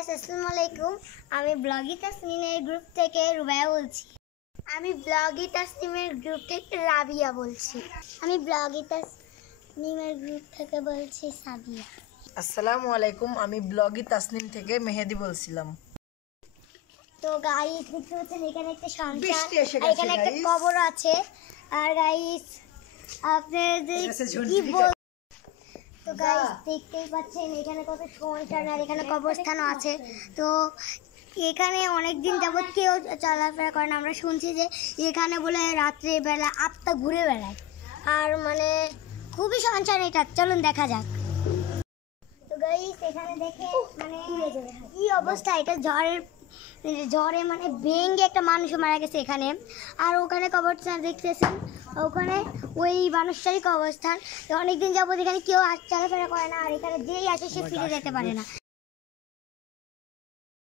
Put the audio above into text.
Guys, আসসালামু আলাইকুম। আমি ব্লগি তাসনিমের গ্রুপ থেকে রুবাইয়া বলছি। আমি ব্লগি তাসনিমের গ্রুপ থেকে রাবিয়া বলছি। আমি ব্লগি তাসনিমের গ্রুপ থেকে বলছি সাবিয়া। আসসালামু আলাইকুম, আমি ব্লগি তাসনিম থেকে মেহেদি বলছিলাম। তো গাইস দেখতে পাচ্ছেন এখানে একটা সন্তান আর এখানে একটা কবর আছে। আর গাইস আপনাদের কি বল, তো গাইস দেখতেই পাচ্ছেন এখানে কত সন্তান আর এখানে কবরস্থানও আছে। তো এখানে অনেকদিন যাবত কেউ চলাফেরা করে না। আমরা শুনছি যে এখানে বলে রাত্রে বেলা আত্মা ঘুরে বেড়ায়। আর মানে খুবই সঞ্চার এটা, চলুন দেখা যাক। তো গাইস এখানে দেখে মানে কি অবস্থা, এটা ঝড়ে মানে ভেঙে একটা মানুষ মারা গেছে এখানে। আর ওখানে কবরস্থান দেখতেছেন, ওখানে ওই মানুষটারই কবরস্থান। তো অনেকদিন যাবত এখানে কেউ চলাফেরা করে না, আর এখানে যেই আসে সে ফিরে যেতে পারে না।